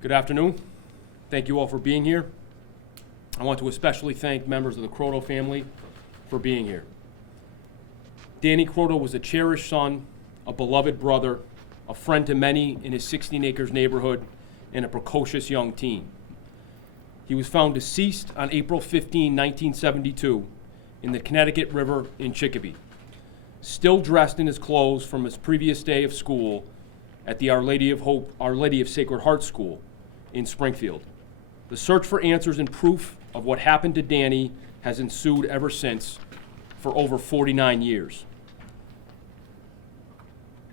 Good afternoon. Thank you all for being here. I want to especially thank members of the Croteau family for being here. Danny Croteau was a cherished son, a beloved brother, a friend to many in his 16 acres neighborhood, and a precocious young teen. He was found deceased on April 15, 1972, in the Connecticut River in Chicopee, still dressed in his clothes from his previous day of school at the Our Lady of Sacred Heart School in Springfield. The search for answers and proof of what happened to Danny has ensued ever since for over 49 years.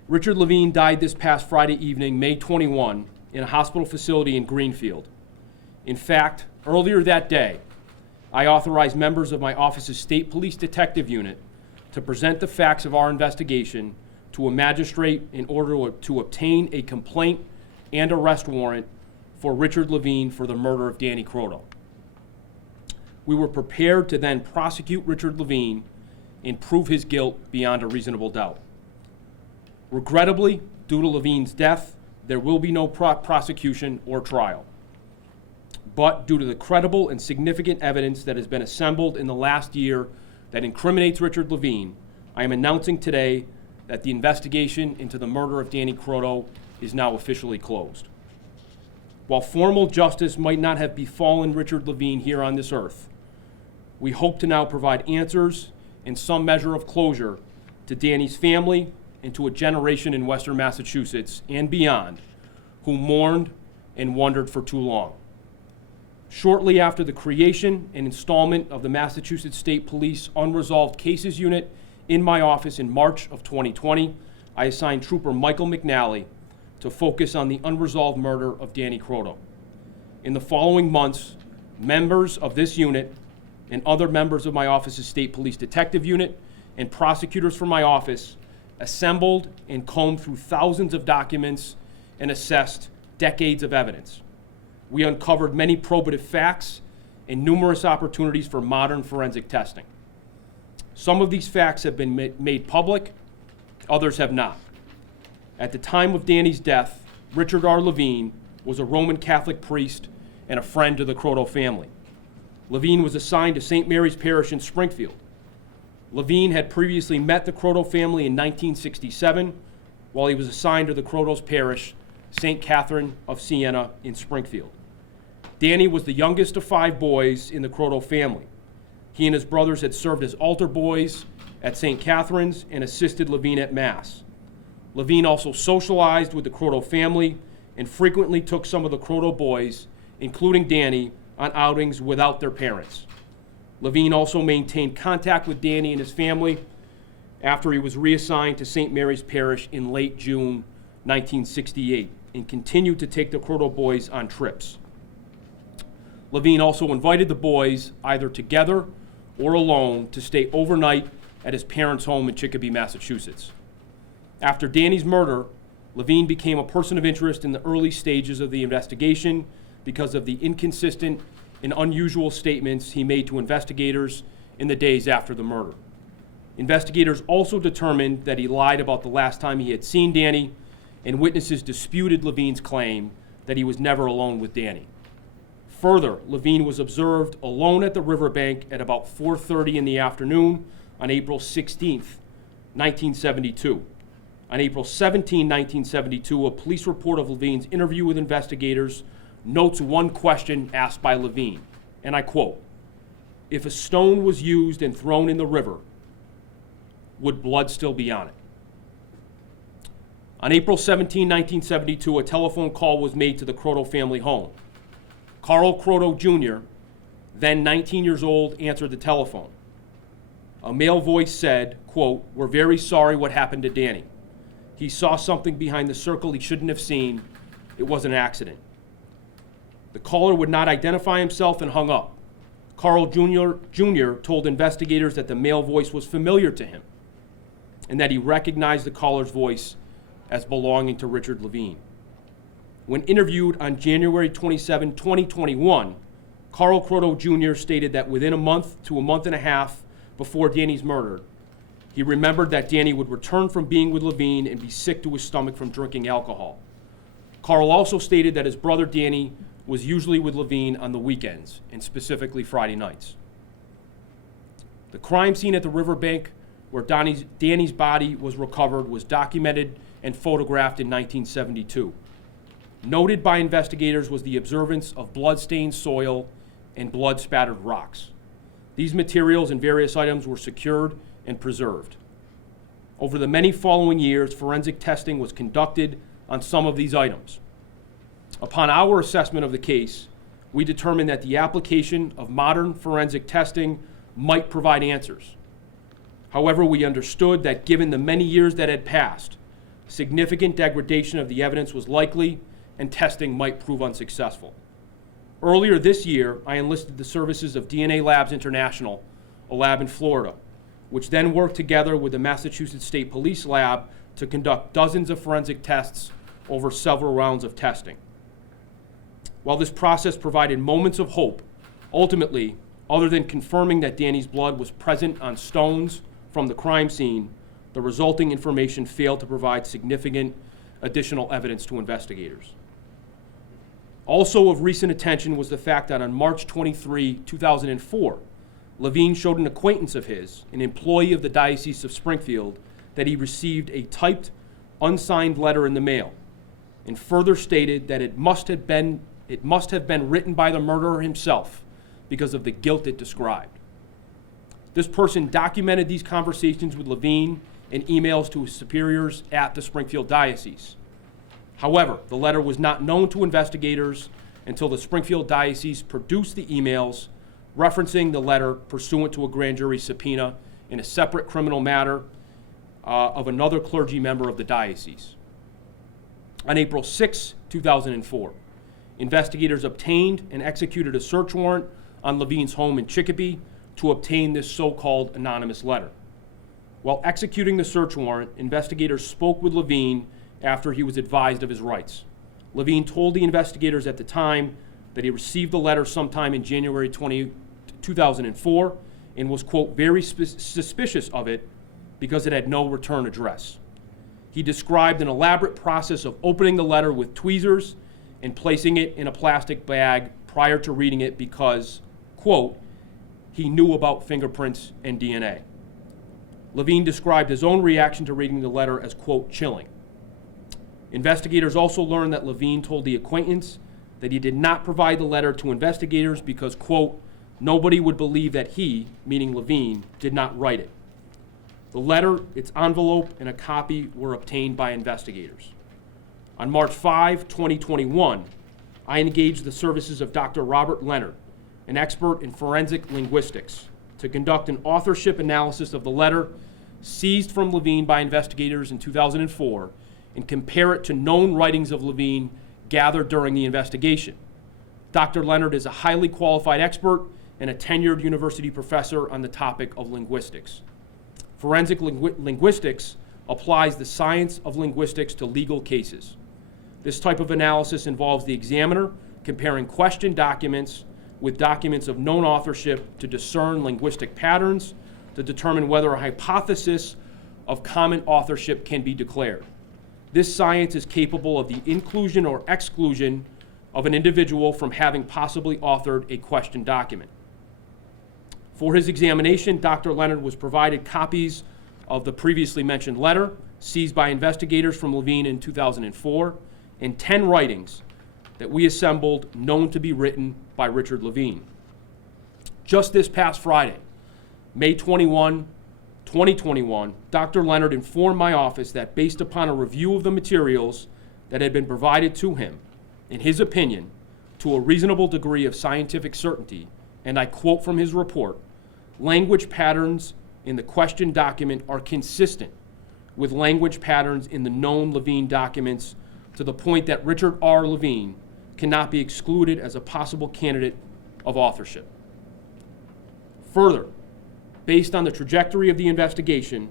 Richard Levine died this past Friday evening, May 21, in a hospital facility in Greenfield. In fact, earlier that day, I authorized members of my office's State Police Detective Unit to present the facts of our investigation to a magistrate in order to obtain a complaint and arrest warrant for Richard Levine for the murder of Danny Croteau. We were prepared to then prosecute Richard Levine and prove his guilt beyond a reasonable doubt. Regrettably, due to Levine's death, there will be no prosecution or trial. But due to the credible and significant evidence that has been assembled in the last year that incriminates Richard Levine, I am announcing today that the investigation into the murder of Danny Croteau is now officially closed. While formal justice might not have befallen Richard Levine here on this earth, we hope to now provide answers and some measure of closure to Danny's family and to a generation in Western Massachusetts and beyond who mourned and wondered for too long. Shortly after the creation and installment of the Massachusetts State Police Unresolved Cases Unit in my office in March of 2020, I assigned Trooper Michael McNally to focus on the unresolved murder of Danny Croteau. In the following months, members of this unit and other members of my office's State Police Detective Unit and prosecutors from my office assembled and combed through thousands of documents and assessed decades of evidence. We uncovered many probative facts and numerous opportunities for modern forensic testing. Some of these facts have been made public, others have not. At the time of Danny's death, Richard R. Levine was a Roman Catholic priest and a friend to the Croteau family. Levine was assigned to St. Mary's Parish in Springfield. Levine had previously met the Croteau family in 1967 while he was assigned to the Croteau's parish, St. Catherine of Siena in Springfield. Danny was the youngest of 5 boys in the Croteau family. He and his brothers had served as altar boys at St. Catherine's and assisted Levine at Mass. Levine also socialized with the Croteau family and frequently took some of the Croteau boys, including Danny, on outings without their parents. Levine also maintained contact with Danny and his family after he was reassigned to St. Mary's Parish in late June 1968 and continued to take the Croteau boys on trips. Levine also invited the boys, either together or alone, to stay overnight at his parents' home in Chicopee, Massachusetts. After Danny's murder, Levine became a person of interest in the early stages of the investigation because of the inconsistent and unusual statements he made to investigators in the days after the murder. Investigators also determined that he lied about the last time he had seen Danny, and witnesses disputed Levine's claim that he was never alone with Danny. Further, Levine was observed alone at the riverbank at about 4:30 in the afternoon on April 16, 1972. On April 17, 1972, a police report of Levine's interview with investigators notes one question asked by Levine, and I quote, "If a stone was used and thrown in the river, would blood still be on it?" On April 17, 1972, a telephone call was made to the Croteau family home. Carl Croteau Jr., then 19 years old, answered the telephone. A male voice said, quote, "We're very sorry what happened to Danny. He saw something behind the circle he shouldn't have seen. It was an accident." The caller would not identify himself and hung up. Carl Jr. told investigators that the male voice was familiar to him and that he recognized the caller's voice as belonging to Richard Levine. When interviewed on January 27, 2021, Carl Croteau Jr. stated that within a month to a month and a half before Danny's murder, he remembered that Danny would return from being with Levine and be sick to his stomach from drinking alcohol. Carl also stated that his brother Danny was usually with Levine on the weekends, and specifically Friday nights. The crime scene at the riverbank where Danny's body was recovered was documented and photographed in 1972. Noted by investigators was the observance of blood-stained soil and blood-spattered rocks. These materials and various items were secured and preserved. Over the many following years, forensic testing was conducted on some of these items. Upon our assessment of the case, we determined that the application of modern forensic testing might provide answers. However, we understood that given the many years that had passed, significant degradation of the evidence was likely and testing might prove unsuccessful. Earlier this year, I enlisted the services of DNA Labs International, a lab in Florida, which then worked together with the Massachusetts State Police Lab to conduct dozens of forensic tests over several rounds of testing. While this process provided moments of hope, ultimately, other than confirming that Danny's blood was present on stones from the crime scene, the resulting information failed to provide significant additional evidence to investigators. Also of recent attention was the fact that on March 23, 2004, Levine showed an acquaintance of his, an employee of the Diocese of Springfield, that he received a typed, unsigned letter in the mail, and further stated that it must have been written by the murderer himself because of the guilt it described. This person documented these conversations with Levine in emails to his superiors at the Springfield Diocese. However, the letter was not known to investigators until the Springfield Diocese produced the emails referencing the letter pursuant to a grand jury subpoena in a separate criminal matter of another clergy member of the diocese. On April 6, 2004, investigators obtained and executed a search warrant on Levine's home in Chicopee to obtain this so-called anonymous letter. While executing the search warrant, investigators spoke with Levine after he was advised of his rights. Levine told the investigators at the time that he received the letter sometime in January 2004 and was, quote, very suspicious of it because it had no return address. He described an elaborate process of opening the letter with tweezers and placing it in a plastic bag prior to reading it because, quote, he knew about fingerprints and DNA. Levine described his own reaction to reading the letter as, quote, chilling. Investigators also learned that Levine told the acquaintance that he did not provide the letter to investigators because, quote, nobody would believe that he, meaning Levine, did not write it. The letter, its envelope, and a copy were obtained by investigators. On March 5, 2021, I engaged the services of Dr. Robert Leonard, an expert in forensic linguistics, to conduct an authorship analysis of the letter seized from Levine by investigators in 2004 and compare it to known writings of Levine gathered during the investigation. Dr. Leonard is a highly qualified expert and a tenured university professor on the topic of linguistics. Forensic linguistics applies the science of linguistics to legal cases. This type of analysis involves the examiner comparing question documents with documents of known authorship to discern linguistic patterns to determine whether a hypothesis of common authorship can be declared. This science is capable of the inclusion or exclusion of an individual from having possibly authored a question document. For his examination, Dr. Leonard was provided copies of the previously mentioned letter seized by investigators from Levine in 2004 and 10 writings that we assembled known to be written by Richard Levine. Just this past Friday, May 21, 2021, Dr. Leonard informed my office that based upon a review of the materials that had been provided to him, in his opinion, to a reasonable degree of scientific certainty, and I quote from his report, language patterns in the question document are consistent with language patterns in the known Levine documents to the point that Richard R. Levine cannot be excluded as a possible candidate of authorship. Further, based on the trajectory of the investigation,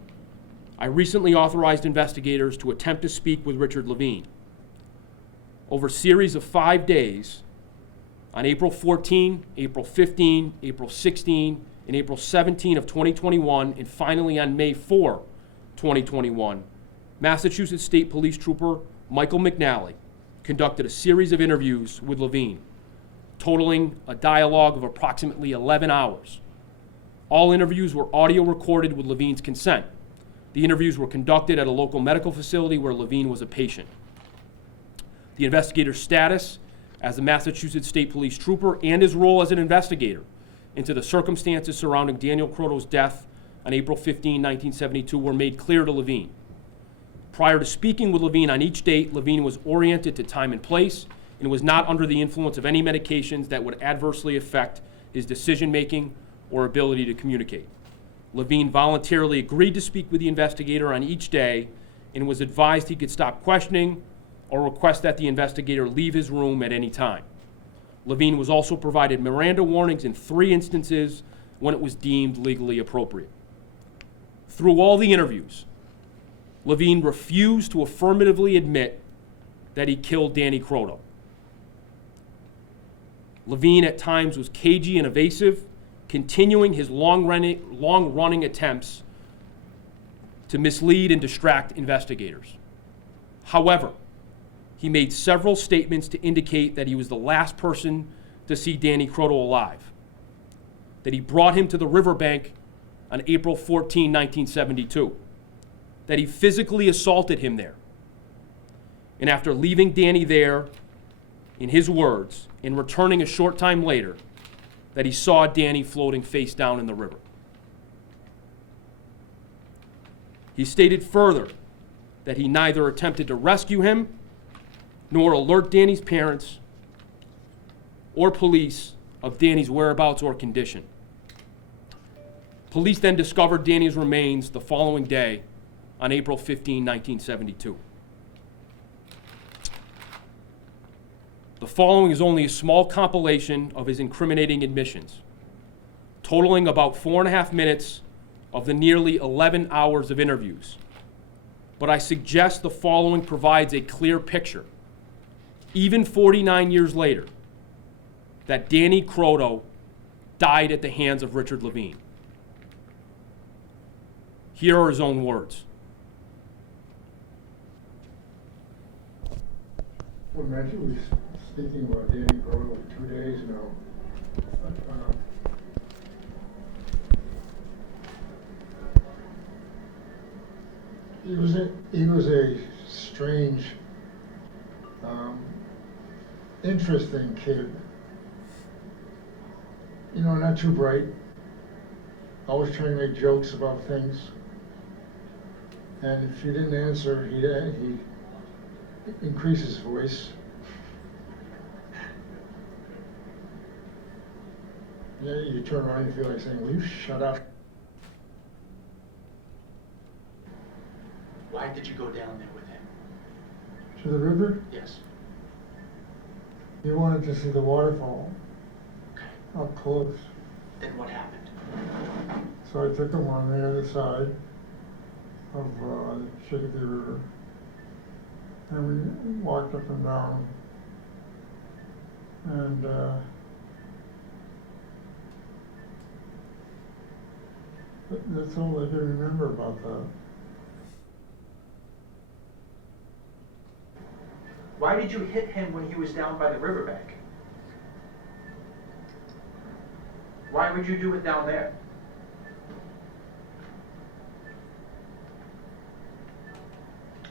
I recently authorized investigators to attempt to speak with Richard Levine. Over a series of 5 days, on April 14, April 15, April 16, and April 17 of 2021, and finally on May 4, 2021, Massachusetts State Police Trooper Michael McNally conducted a series of interviews with Levine, totaling a dialogue of approximately 11 hours. All interviews were audio recorded with Levine's consent. The interviews were conducted at a local medical facility where Levine was a patient. The investigator's status as a Massachusetts State Police trooper and his role as an investigator into the circumstances surrounding Daniel Croteau's death on April 15, 1972 were made clear to Levine. Prior to speaking with Levine on each date, Levine was oriented to time and place and was not under the influence of any medications that would adversely affect his decision-making or ability to communicate. Levine voluntarily agreed to speak with the investigator on each day and was advised he could stop questioning or request that the investigator leave his room at any time. Levine was also provided Miranda warnings in 3 instances when it was deemed legally appropriate. Through all the interviews, Levine refused to affirmatively admit that he killed Danny Croteau. Levine at times was cagey and evasive, continuing his long-running attempts to mislead and distract investigators. However, he made several statements to indicate that he was the last person to see Danny Croteau alive, that he brought him to the riverbank on April 14, 1972, that he physically assaulted him there, and after leaving Danny there, in his words, and returning a short time later, that he saw Danny floating face down in the river. He stated further that he neither attempted to rescue him nor alert Danny's parents or police of Danny's whereabouts or condition. Police then discovered Danny's remains the following day on April 15, 1972. The following is only a small compilation of his incriminating admissions, totaling about 4.5 minutes of the nearly 11 hours of interviews. But I suggest the following provides a clear picture, even 49 years later, that Danny Croteau died at the hands of Richard Levine. Here are his own words. Well, imagine we speaking about Danny Croteau for 2 days now. He was a strange, interesting kid. You know, not too bright. Always trying to make jokes about things. And if you didn't answer, he'd increase his voice. Yeah, you turn around and you feel like saying, "Will you shut up?" Why did you go down there with him? To the river? Yes. He wanted to see the waterfall Okay. up close. Then what happened? So I took him on the other side of the Chicopee River, and we walked up and down, and that's all I can remember about that. Why did you hit him when he was down by the riverbank? Why would you do it down there?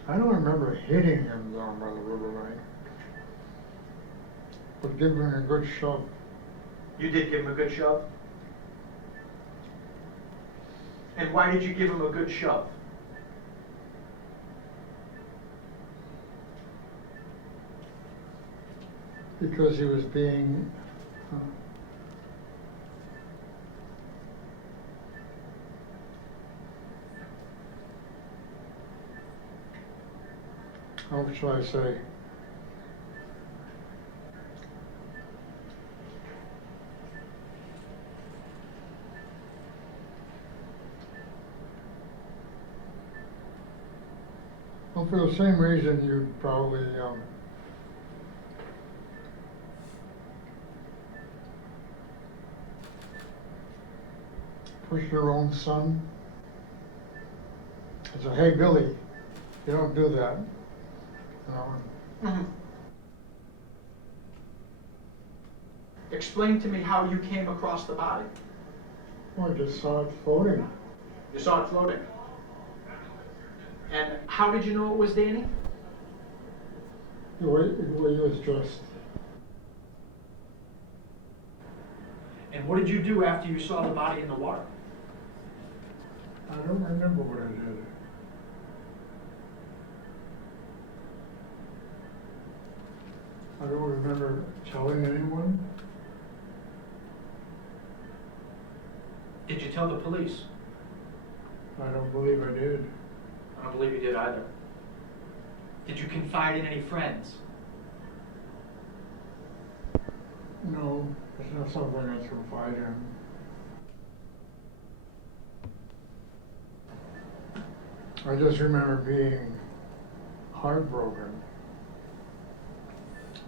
I don't remember hitting him down by the riverbank, but giving him a good shove. You did give him a good shove? And why did you give him a good shove? Because he was being how shall I say? Well, for the same reason you probably push your own son. I said, "Hey, Billy, you don't do that." You know. Explain to me how you came across the body. Well, I just saw it floating. You saw it floating. And how did you know it was Danny? The way he was dressed. And what did you do after you saw the body in the water? I don't remember what I did. I don't remember telling anyone. Did you tell the police? I don't believe I did. I don't believe you did either. Did you confide in any friends? No, it's not something I confide in. I just remember being heartbroken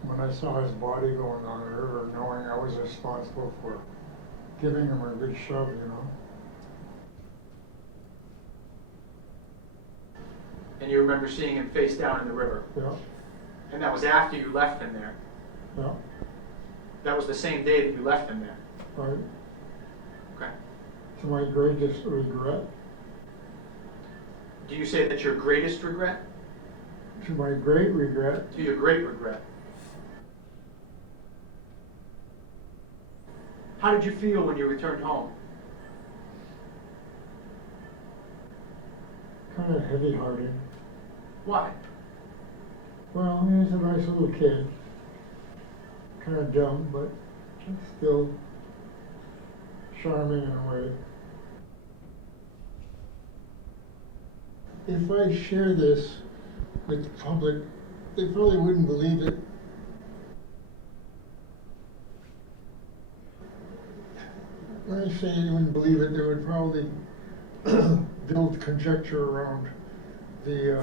when I saw his body going down the river, knowing I was responsible for giving him a good shove, you know. And you remember seeing him face down in the river? Yeah, And that was after you left him there? yeah, That was the same day that you left him there? right. Okay. To my greatest regret, Do you say that's your greatest regret? to my great regret, To your great regret? How did you feel when you returned home? kind of heavy-hearted. Why? Well, he was a nice little kid. Kind of dumb, but still charming in a way. If I share this with the public, they probably wouldn't believe it. When I say they wouldn't believe it, they would probably build conjecture around the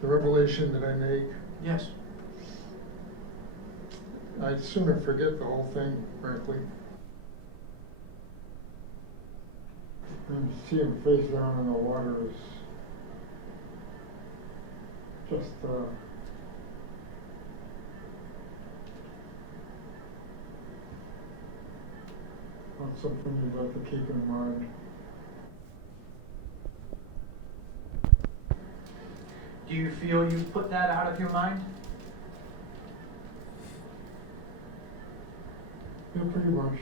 revelation that I make. Yes. I'd sooner forget the whole thing, frankly. And see him face down in the water is just not something you'd like to keep in mind. Do you feel you've put that out of your mind? Yeah, pretty much.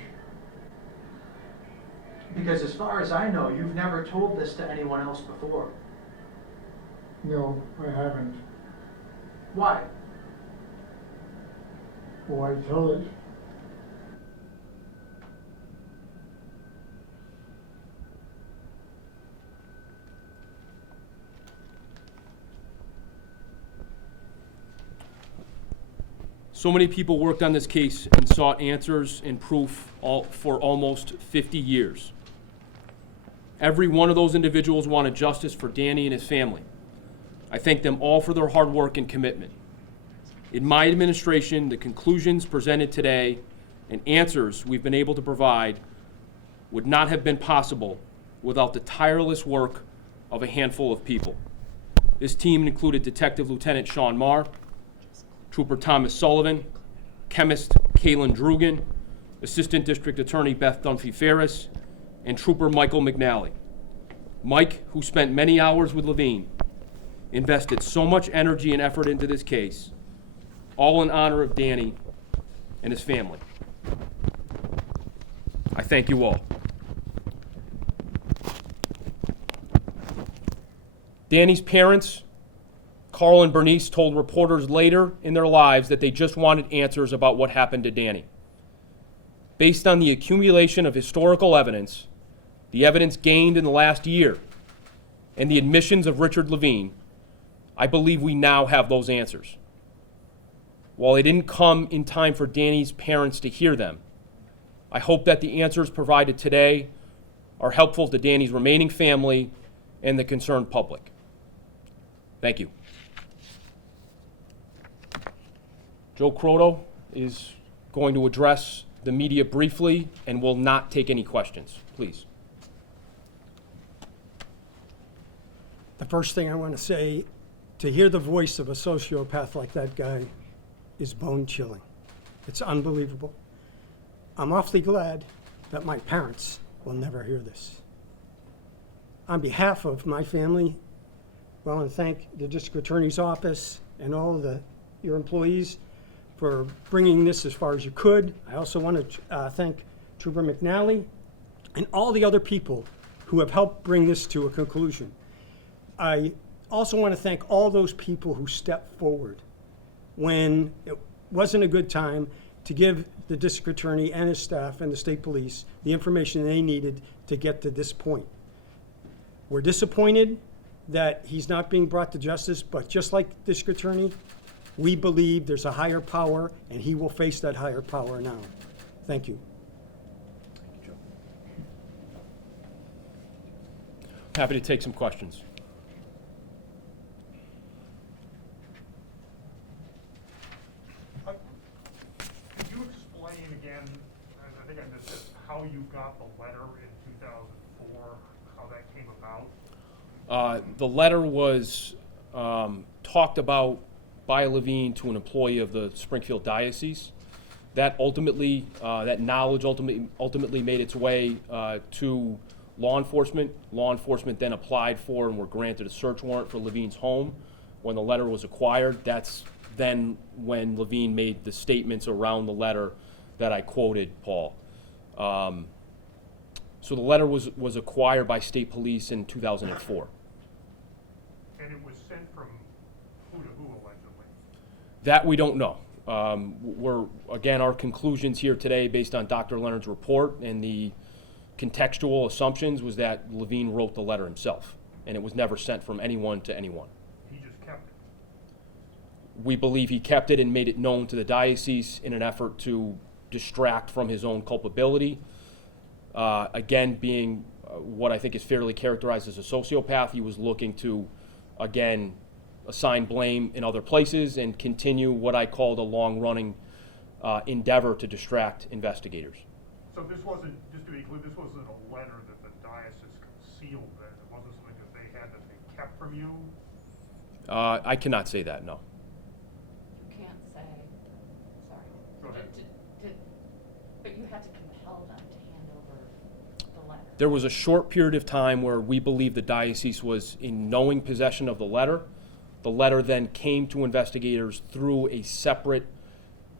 Because as far as I know, you've never told this to anyone else before. No, I haven't. Why? Why tell it? So many people worked on this case and sought answers and proof for almost 50 years. Every one of those individuals wanted justice for Danny and his family. I thank them all for their hard work and commitment. In my administration, the conclusions presented today and answers we've been able to provide would not have been possible without the tireless work of a handful of people. This team included Detective Lieutenant Sean Marr, Trooper Thomas Sullivan, Chemist Kaylin Drugan, Assistant District Attorney Beth Dunphy-Ferris, and Trooper Michael McNally. Mike, who spent many hours with Levine, invested so much energy and effort into this case, all in honor of Danny and his family. I thank you all. Danny's parents, Carl and Bernice, told reporters later in their lives that they just wanted answers about what happened to Danny. Based on the accumulation of historical evidence, the evidence gained in the last year, and the admissions of Richard Levine, I believe we now have those answers. While they didn't come in time for Danny's parents to hear them, I hope that the answers provided today are helpful to Danny's remaining family and the concerned public. Thank you. Joe Croteau is going to address the media briefly and will not take any questions. Please. The first thing I want to say, to hear the voice of a sociopath like that guy is bone-chilling. It's unbelievable. I'm awfully glad that my parents will never hear this. On behalf of my family, I want to thank the District Attorney's Office and all your employees for bringing this as far as you could. I also want to thank Trooper McNally and all the other people who have helped bring this to a conclusion. I also want to thank all those people who stepped forward when it wasn't a good time to give the district attorney and his staff and the state police the information they needed to get to this point. We're disappointed that he's not being brought to justice, but just like the district attorney, we believe there's a higher power, and he will face that higher power now. Thank you. Happy to take some questions. Could you explain again, and I think I missed it, how you got the letter in 2004, how that came about? The letter was talked about by Levine to an employee of the Springfield Diocese. That ultimately, that knowledge ultimately made its way to law enforcement. Law enforcement then applied for and were granted a search warrant for Levine's home. When the letter was acquired, that's then when Levine made the statements around the letter that I quoted, Paul. So the letter was acquired by state police in 2004. And it was sent from who to who, allegedly? That we don't know. Again, our conclusions here today, based on Dr. Leonard's report and the contextual assumptions, was that Levine wrote the letter himself, and it was never sent from anyone to anyone. He just kept it. We believe he kept it and made it known to the diocese in an effort to distract from his own culpability. Again, being what I think is fairly characterized as a sociopath, he was looking to, again, assign blame in other places and continue what I called a long-running endeavor to distract investigators. So this wasn't, just to be clear, this wasn't a letter that the diocese concealed then? It wasn't something that they had that they kept from you? I cannot say that, no. You can't say, sorry. Go ahead. But you had to compel them to hand over the letter. There was a short period of time where we believe the diocese was in knowing possession of the letter. The letter then came to investigators through a separate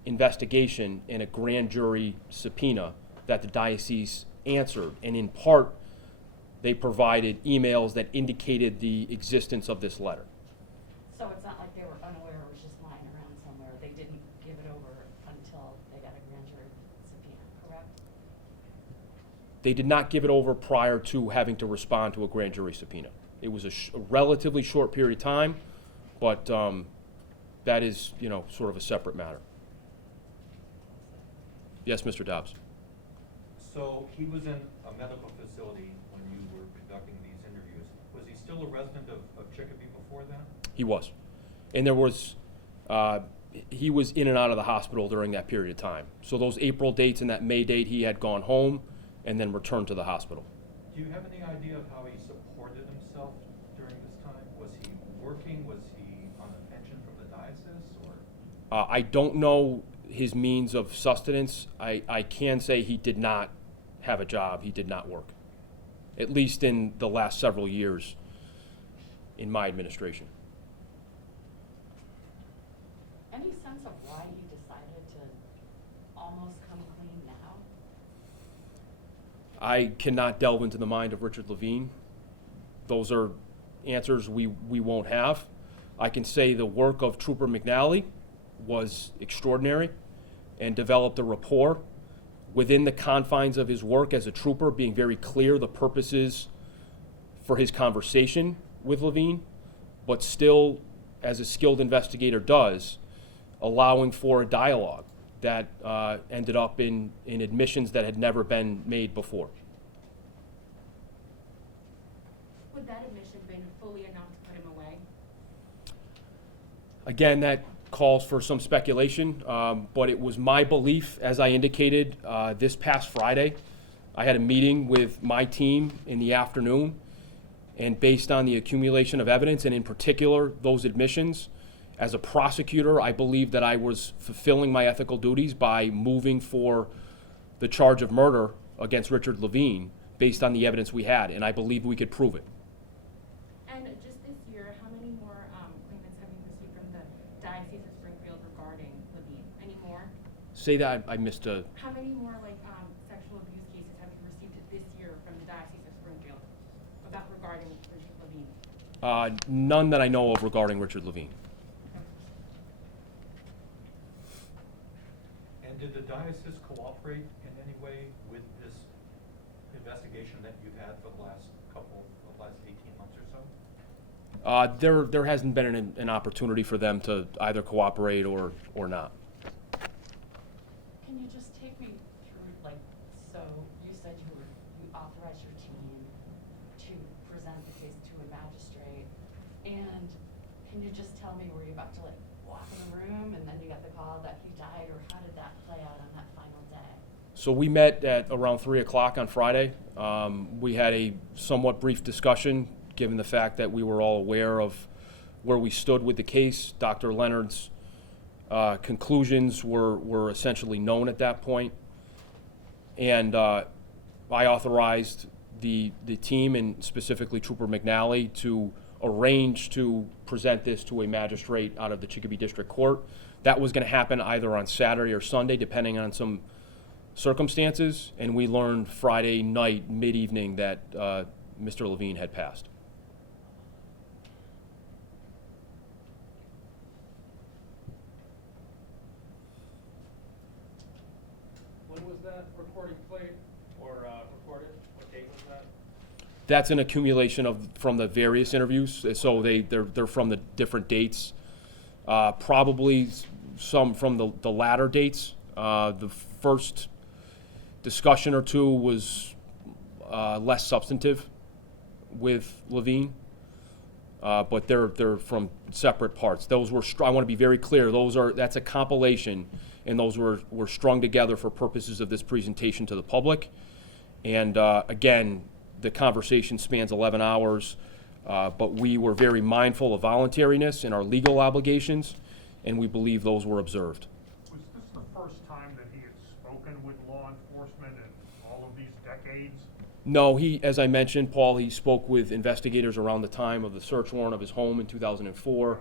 investigation in a grand jury subpoena that the diocese answered. And in part, they provided emails that indicated the existence of this letter. So it's not like they were unaware it was just lying around somewhere. They didn't give it over until they got a grand jury subpoena, correct? They did not give it over prior to having to respond to a grand jury subpoena. It was a relatively short period of time, but that is, sort of a separate matter. Yes, Mr. Dobbs. So he was in a medical facility when you were conducting these interviews. Was he still a resident of Chicopee before that? He was. And there was, he was in and out of the hospital during that period of time. So those April dates and that May date, he had gone home and then returned to the hospital. Do you have any idea of how he supported himself during this time? Was he working? Was he on a pension from the diocese? Or? I don't know his means of sustenance. I can say he did not have a job. He did not work, at least in the last several years in my administration. Any sense of why he decided to almost come clean now? I cannot delve into the mind of Richard Levine. Those are answers we won't have. I can say the work of Trooper McNally was extraordinary and developed a rapport within the confines of his work as a trooper, being very clear the purposes for his conversation with Levine, but still, as a skilled investigator does, allowing for a dialogue that ended up in admissions that had never been made before. Would that admission been fully enough to put him away? Again, that calls for some speculation, but it was my belief, as I indicated this past Friday, I had a meeting with my team in the afternoon, and based on the accumulation of evidence, and in particular those admissions, As a prosecutor, I believe that I was fulfilling my ethical duties by moving for the charge of murder against Richard Levine based on the evidence we had, and I believe we could prove it. And just this year, how many more claimants have you received from the Diocese of Springfield regarding Levine? Any more? Say that I missed a. How many more sexual abuse cases have you received this year from the Diocese of Springfield regarding Richard Levine? None that I know of regarding Richard Levine. And did the diocese cooperate in any way with this investigation that you've had for the last 18 months or so? There hasn't been an opportunity for them to either cooperate or not. Can you just take me through, so you said you authorized your team to present the case to a magistrate, and can you just tell me, were you about to walk in the room and then you got the call that he died, or how did that play out on that final day? So we met at around 3 o'clock on Friday. We had a somewhat brief discussion, given the fact that we were all aware of where we stood with the case. Dr. Leonard's conclusions were essentially known at that point. And I authorized the team, and specifically Trooper McNally, to arrange to present this to a magistrate out of the Chicopee District Court. That was going to happen either on Saturday or Sunday, depending on some circumstances, and we learned Friday night, mid-evening, that Mr. Levine had passed. When was that recording played or recorded? What date was that? That's an accumulation from the various interviews, so they're from the different dates. Probably some from the latter dates. The first discussion or two was less substantive with Levine, but they're from separate parts. Those were I want to be very clear. That's a compilation, and those were strung together for purposes of this presentation to the public. And again, the conversation spans 11 hours, but we were very mindful of voluntariness and our legal obligations, and we believe those were observed. Was this the first time that he had spoken with law enforcement in all of these decades? No, as I mentioned, Paul, he spoke with investigators around the time of the search warrant of his home in 2004.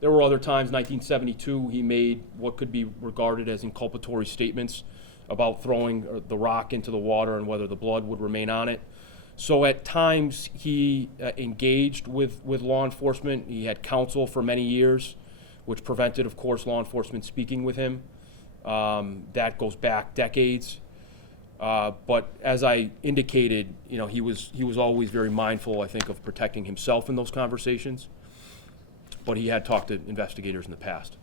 There were other times, 1972, he made what could be regarded as inculpatory statements about throwing the rock into the water and whether the blood would remain on it. So at times he engaged with law enforcement. He had counsel for many years, which prevented, of course, law enforcement speaking with him. That goes back decades. But as I indicated, he was always very mindful, I think, of protecting himself in those conversations. But he had talked to investigators in the past.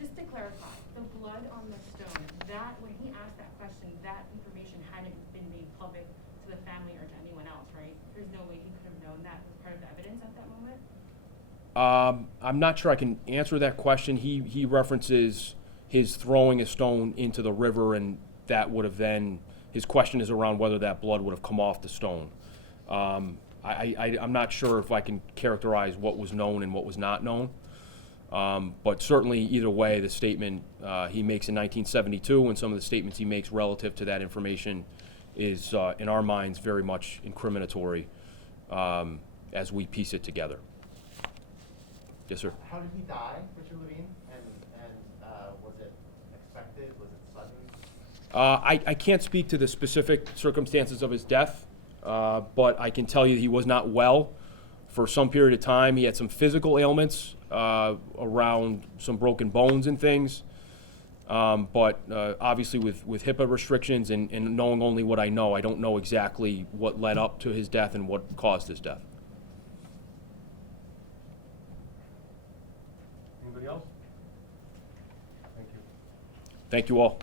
Just to clarify, the blood on the stone, that when he asked that question, that information hadn't been made public to the family or to anyone else, right? There's no way he could have known that was part of the evidence at that moment? I'm not sure I can answer that question. He references his throwing a stone into the river, and that would have then, his question is around whether that blood would have come off the stone. I'm not sure if I can characterize what was known and what was not known. But certainly, either way, the statement he makes in 1972 and some of the statements he makes relative to that information is, in our minds, very much incriminatory as we piece it together. Yes, sir. How did he die, Richard Levine? And was it expected? Was it sudden? I can't speak to the specific circumstances of his death, but I can tell you that he was not well for some period of time. He had some physical ailments around some broken bones and things. But obviously with HIPAA restrictions and knowing only what I know, I don't know exactly what led up to his death and what caused his death. Anybody else? Thank you. Thank you all.